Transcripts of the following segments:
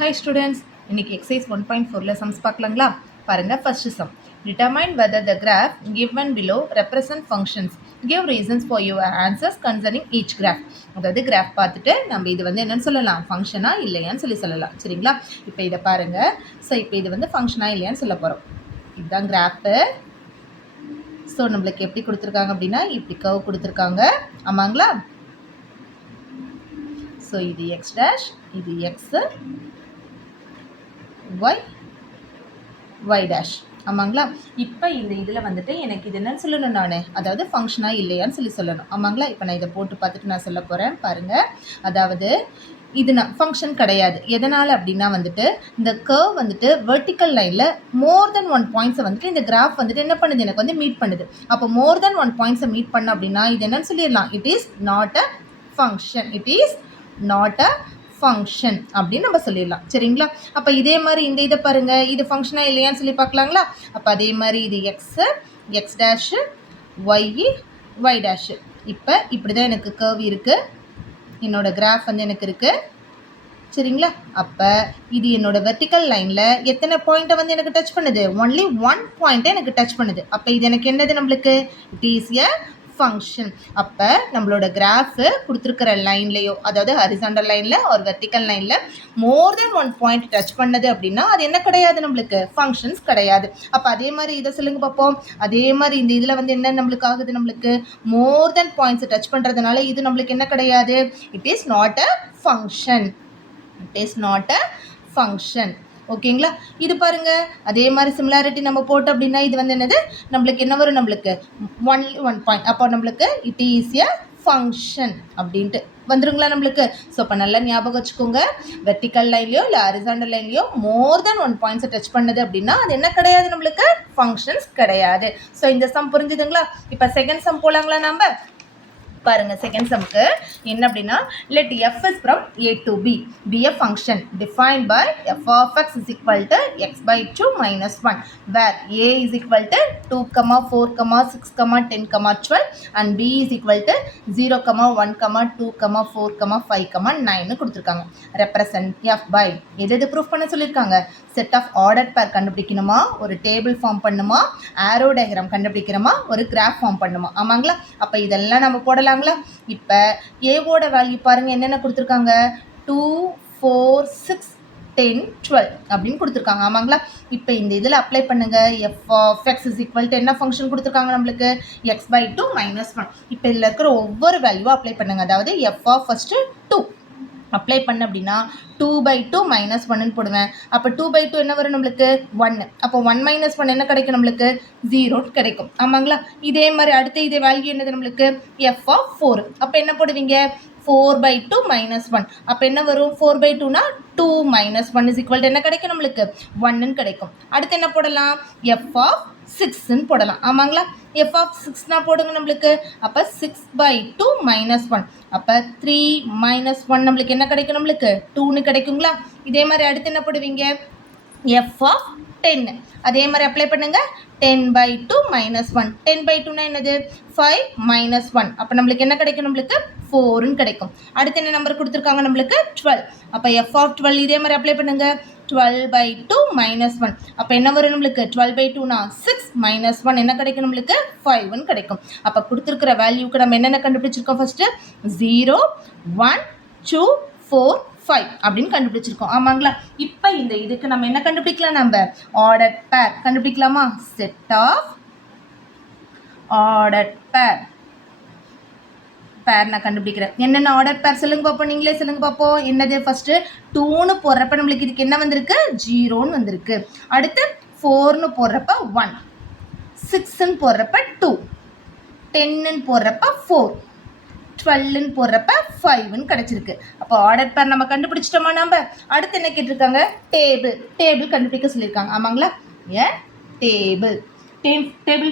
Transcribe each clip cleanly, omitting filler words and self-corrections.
Hi students, இன்னைக்கு exercise 1.4ல sums பார்க்கலாங்களா? பாருங்க first sum. Determine whether the graph given below represent functions. Give reasons for your answers concerning each graph. அதாவது graph பார்த்துட்டு நம்ம இது வந்து என்னன்னு சொல்லலாம், ஃபங்க்ஷனா இல்லையான்னு சொல்லலாம். சரிங்களா? இப்போ இதை பாருங்க. ஸோ இப்போ இது வந்து ஃபங்க்ஷனா இல்லையான்னு சொல்ல போகிறோம். இதுதான் கிராஃபு. ஸோ நம்மளுக்கு எப்படி கொடுத்துருக்காங்க அப்படின்னா இப்படி கர்வ் கொடுத்துருக்காங்க. ஆமாங்களா? ஸோ இது எக்ஸ் டேஷ், இது எக்ஸு, y dash. ஆமாங்களா? இப்போ இந்த இதில் வந்துட்டு எனக்கு இது என்னன்னு சொல்லணும், நான் அதாவது ஃபங்க்ஷனா இல்லையான்னு சொல்லணும். ஆமாங்களா? இப்போ நான் இதை போட்டு பார்த்துட்டு நான் சொல்ல போகிறேன் பாருங்கள். அதாவது இது நான் ஃபங்க்ஷன் கிடையாது. எதனால் அப்படின்னா வந்துட்டு இந்த கர்வ் வந்துட்டு வெர்டிக்கல் லைனில் மோர் தென் 1 பாயிண்ட்ஸை வந்துட்டு இந்த கிராஃப் வந்துட்டு என்ன பண்ணுது, எனக்கு வந்து மீட் பண்ணுது. அப்போ மோர் தென் 1 பாயிண்ட்ஸை மீட் பண்ண அப்படின்னா இது என்னன்னு சொல்லிடலாம், it is not a function. It is not a function அப்படின்னு நம்ம சொல்லிடலாம். சரிங்களா? அப்போ இதே மாதிரி இந்த இதை பாருங்கள், இது ஃபங்க்ஷனா இல்லையான்னு சொல்லி பார்க்கலாங்களா? அப்போ அதே மாதிரி இது x, x dash, y dash. இப்போ இப்படி தான் எனக்கு கர்வ் இருக்குது, என்னோடய கிராஃப் வந்து எனக்கு இருக்குது. சரிங்களா? அப்போ இது என்னோடய வெர்டிக்கல் லைனில் எத்தனை பாயிண்ட்டை வந்து எனக்கு டச் பண்ணுது, ஒன்லி 1 பாயிண்ட்டை எனக்கு டச் பண்ணுது. அப்போ இது எனக்கு என்னது, நம்மளுக்கு இட் இஸ் எ ஃபங்க்ஷன். அப்போ நம்மளோட கிராஃபு கொடுத்துருக்கிற லைன்லையோ, அதாவது ஹரிசாண்டல் லைனில் ஒரு வெர்டிக்கல் லைனில் மோர் தென் 1 பாயிண்ட் டச் பண்ணது அப்படின்னா அது என்ன கிடையாது, நம்மளுக்கு ஃபங்க்ஷன்ஸ் கிடையாது. அப்போ அதே மாதிரி இதை சொல்லுங்க பார்ப்போம். அதே மாதிரி இந்த இதில் வந்து என்ன நம்மளுக்கு ஆகுது, நம்மளுக்கு மோர் தென் பாயிண்ட்ஸ் டச் பண்ணுறதுனால இது நம்மளுக்கு என்ன கிடையாது, it is not a function. It is not a function. ஓகேங்களா? இது பாருங்கள், அதே மாதிரி சிமிலாரிட்டி நம்ம போட்டோம் அப்படின்னா இது வந்து என்னது, நம்மளுக்கு என்ன வரும், நம்மளுக்கு ஒன்லி 1 பாயிண்ட். அப்போ நம்மளுக்கு இட் இஸ் எ ஃபங்க்ஷன் அப்படின்ட்டு வந்துருங்களா நம்மளுக்கு. ஸோ அப்போ நல்லா ஞாபகம் வச்சுக்கோங்க, வெர்டிக்கல் லைன்லையோ இல்லை ஹரிசாண்டல் லைன்லையோ மோர் தென் 1 பாயிண்ட்ஸை டச் பண்ணுது அப்படின்னா அது என்ன கிடையாது, நம்மளுக்கு ஃபங்க்ஷன்ஸ் கிடையாது. ஸோ இந்த சம் புரிஞ்சுதுங்களா? இப்போ செகண்ட் சம் போலாங்களா? நம்ம பாருங்க, செகண்ட் சம்க்கு என்ன அப்படின்னா, let f is from a to b be a function defined by f of x is equal to x by 2 minus 1 where a is equal to 2, 4, 6, 10, 12 and b is equal to 0, 1, 2, 4, 5, 9 கொடுத்துருக்காங்க. represent f by எது proof பண்ண சொல்லியிருக்காங்க, set of order பேர் கண்டுபிடிக்கணுமா, ஒரு table form பண்ணுமா, ஆரோ diagram கண்டுபிடிக்கிறோமா, ஒரு graph form பண்ணுமா. ஆமாங்களா? அப்போ இதெல்லாம் நம்ம போடலாம். இப்போ ஏவோட வேல்யூ பாருங்க, என்னென்ன கொடுத்துருக்காங்க, 2, 4, 6, 10, 12 அப்படின்னு கொடுத்துருக்காங்க. ஆமாங்களா? இப்போ இந்த இதில் அப்ளை பண்ணுங்க. F of x is equal to என்ன ஃபங்க்ஷன் கொடுத்துருக்காங்க நம்மளுக்கு, எக்ஸ் பை 2 மைனஸ் 1. இப்போ இதில் இருக்கிற ஒவ்வொரு வேல்யூவும் அப்ளை பண்ணுங்க. அதாவது எஃப் ஆஃப் ஃபஸ்ட்டு 2 அப்ளை பண்ண அப்படின்னா 2/2 மைனஸ் 1ன்னு போடுவேன். அப்போ 2/2 என்ன வரும், நம்மளுக்கு 1. அப்போ 1 மைனஸ் 1 என்ன கிடைக்கும், நம்மளுக்கு 0 கிடைக்கும். ஆமாங்களா? இதே மாதிரி அடுத்து இதே வேல்யூ என்னது, நம்மளுக்கு எஃப் ஆஃப் 4. அப்போ என்ன போடுவீங்க, 4/2 மைனஸ் 1. அப்போ என்ன வரும், 4/2னா 2 மைனஸ் 1 இஸ் ஈக்குவல் டு என்ன கிடைக்கும், நம்மளுக்கு 1ன்னு கிடைக்கும். அடுத்து என்ன போடலாம், எஃப் ஆஃப் 6ன்னு போடலாம். ஆமாங்களா? எஃப் ஆஃப் 6னா போடுங்க நம்மளுக்கு. அப்போ 6/2 மைனஸ் 1. அப்போ 3 மைனஸ் 1 நம்மளுக்கு என்ன கிடைக்கும், நம்மளுக்கு 2ன்னு கிடைக்குங்களா? இதே மாதிரி அடுத்து என்ன போடுவீங்க, எஃப் ஆஃப் 10. அதே மாதிரி அப்ளை பண்ணுங்க. 10/2 மைனஸ் 1. 10/2னா என்னது, 5 மைனஸ் 1. அப்போ நம்மளுக்கு என்ன கிடைக்கும், நம்மளுக்கு 4ன்னு கிடைக்கும். அடுத்து என்ன நம்பர் கொடுத்துருக்காங்க, நம்மளுக்கு 12. அப்போ எஃப் ஆஃப் 12 இதே மாதிரி அப்ளை பண்ணுங்க. 12/2 மைனஸ் 1. அப்போ என்ன வரும், நம்மளுக்கு 12/2னா 6 மைனஸ் 1 என்ன கிடைக்கும், நம்மளுக்கு 5ன்னு கிடைக்கும். அப்போ கொடுத்துருக்கிற வேல்யூக்கு நம்ம என்னென்ன கண்டுபிடிச்சிருக்கோம், ஃபஸ்ட்டு 0, 1, 2, 4, 5 அப்படின்னு கண்டுபிடிச்சிருக்கோம். ஆமாங்களா? இப்போ இந்த இதுக்கு நம்ம என்ன கண்டுபிடிக்கலாம், நம்ம ஆர்டர் பேர் கண்டுபிடிக்கலாமா. செட் ஆஃப் ஆர்டர் பேர் நான் கண்டுபிடிக்கிறேன். என்னென்ன ஆர்டர் பேர் சொல்லுங்க பார்ப்போம், நீங்களே சொல்லுங்க பார்ப்போம். என்னது, ஃபஸ்ட்டு 2ன்னு போடுறப்ப நம்மளுக்கு இதுக்கு என்ன வந்திருக்கு, 0ன்னு வந்திருக்கு. அடுத்து 4ன்னு போடுறப்ப 1, 6ன்னு போடுறப்ப 2, 10ன்னு போடுறப்ப 4, 12ன்னு போடுறப்ப 5ன்னு கிடச்சிருக்கு. அப்போ ஆர்டர் பேர் நம்ம கண்டுபிடிச்சிட்டோமா. நம்ம அடுத்து என்ன கேட்டிருக்காங்க, டேபிள் கண்டுபிடிக்க சொல்லியிருக்காங்க. ஆமாங்களா? ஏ டேபிள்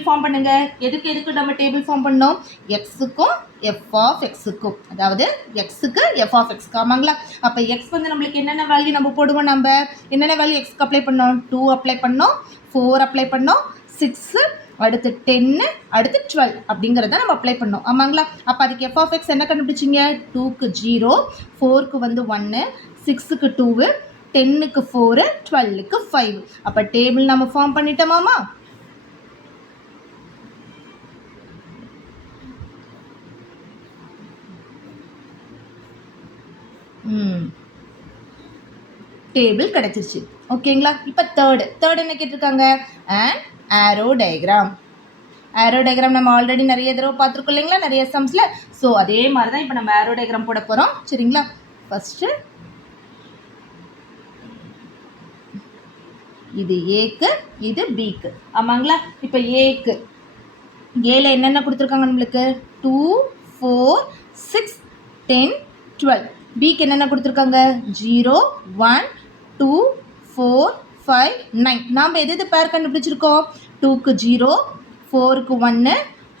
ஃபார்ம் பண்ணுங்க. எதுக்கு நம்ம டேபிள் ஃபார்ம் பண்ணோம், எக்ஸுக்கும் எஃப் ஆஃப் எக்ஸுக்கும், அதாவது எக்ஸுக்கு எஃப் ஆஃப் எக்ஸுக்கு. ஆமாங்களா? அப்போ எக்ஸ் வந்து நம்மளுக்கு என்னென்ன வேல்யூ நம்ம போடுவோம், நம்ம என்னென்ன வேல்யூ எக்ஸ்க்கு அப்ளை பண்ணோம், 2 அப்ளை பண்ணோம், 4 அப்ளை பண்ணோம், 6, அடுத்து 10, அடுத்து 12 அப்படிங்கிறத நம்ம அப்ளை பண்ணோம். ஆமாங்களா? அப்போ அதுக்கு எஃப் ஆஃப் எக்ஸ் என்ன கண்டுபிடிச்சிங்க, 2க்கு 0, 4க்கு வந்து 1, 6க்கு 2, 10க்கு 4 12க்கு 5. அப்போ டேபிள் நம்ம ஃபார்ம் பண்ணிட்டோமாமா? டேபிள் கிடைச்சிருச்சு. ஓகேங்களா? இப்போ தேர்ட் என்ன கேட்டிருக்காங்க? And arrow diagram. Arrow diagram நம்ம ஆல்ரெடி நிறைய தடவை பார்த்துருக்கோம் இல்லைங்களா, நிறைய சம்ஸில். ஸோ அதே மாதிரி தான் இப்போ நம்ம ஆரோ டயக்ராம் போட போகிறோம். சரிங்களா? ஃபஸ்ட்டு இது ஏக்கு, இது பிக்கு. ஆமாங்களா? இப்போ ஏக்கு, ஏல என்னென்ன கொடுத்துருக்காங்க நம்மளுக்கு? 2 4 6 10 12. பிக்கு என்னென்ன கொடுத்துருக்காங்க? 0 1 2 4 5 9. நாம் எது பேர் கண்டுபிடிச்சிருக்கோம்? 2க்கு 0, 4க்கு 1,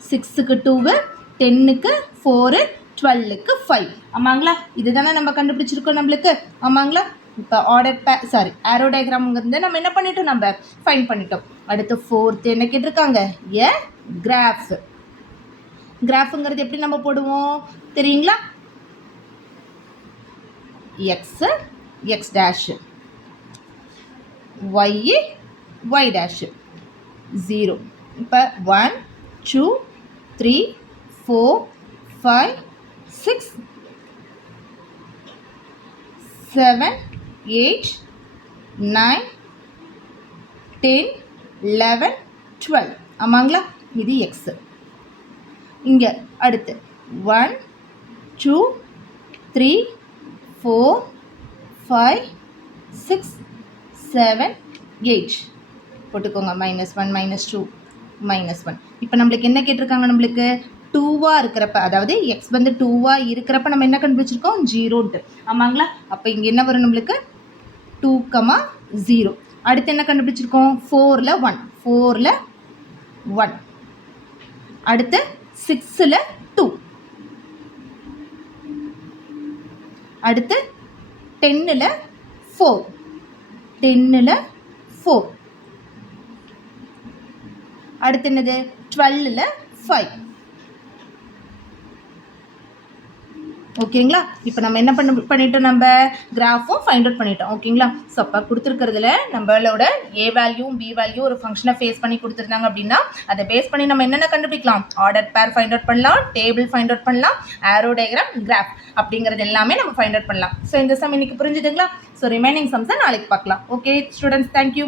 6க்கு 2, 10க்கு 4, 12க்கு 5. ஆமாங்களா? இதுதானே நம்ம கண்டுபிடிச்சிருக்கோம் நம்மளுக்கு. ஆமாங்களா? இப்போ ஆரோ டயக்ராம்ங்கிறது நம்ம என்ன பண்ணிட்டோம்? நம்ம ஃபைண்ட் பண்ணிட்டோம். அடுத்து ஃபோர்த் என்ன கேட்டிருக்காங்க? ஏ கிராஃப். கிராஃப்ங்கிறது எப்படி நம்ம போடுவோம் தெரியுங்களா? X x dash, y y dash, 0. இப்போ 1 2 3 4 5 6 7 8 9 10 11 12. ஆமாங்களா? இது எக்ஸ். இங்கே அடுத்து 1 2 3 4 5 6 7 8 போட்டுக்கோங்க. -1 -2 -1. இப்போ நம்மளுக்கு என்ன கேட்டிருக்காங்க? நம்மளுக்கு 2வாக இருக்கிறப்ப, அதாவது எக்ஸ் வந்து 2வாக இருக்கிறப்ப நம்ம என்ன கண்டுபிடிச்சிருக்கோம்? 0ன்ட்டு. ஆமாங்களா? அப்போ இங்கே என்ன வரும் நம்மளுக்கு? 2, 0. அடுத்து என்ன கண்டுபிடிச்சிருக்கோம்? 4ல் 1, 4ல் 1. அடுத்து 6ல் 2. அடுத்து 10ல் 4, 10ல் 4. அடுத்து என்னது? 12ல் 5. ஓகேங்களா? இப்போ நம்ம என்ன பண்ணிட்டோம்? நம்ம கிராஃபும் ஃபைண்ட் அவுட் பண்ணிட்டோம். ஓகேங்களா? ஸோ அப்போ கொடுத்துருக்கிறதுல நம்மளோட ஏ வேல்யூ பி வேல்யூ ஒரு ஃபங்க்ஷனை ஃபேஸ் பண்ணி கொடுத்துருந்தாங்க அப்படின்னா அதை பேஸ் பண்ணி நம்ம என்னென்ன கண்டுபிடிக்கலாம்? ஆர்டர் பேர் ஃபைண்ட் அவுட் பண்ணலாம், டேபிள் ஃபைண்ட் அவுட் பண்ணலாம், ஆரோ டயக்ராம், கிராஃப் அப்படிங்கிறது எல்லாமே நம்ம ஃபைண்ட் அவுட் பண்ணலாம். ஸோ இந்த சம் இன்னைக்கு புரிஞ்சுதுங்களா? ஸோ ரிமைனிங் சம்ஸை நாளைக்கு பார்க்கலாம். Okay students, thank you.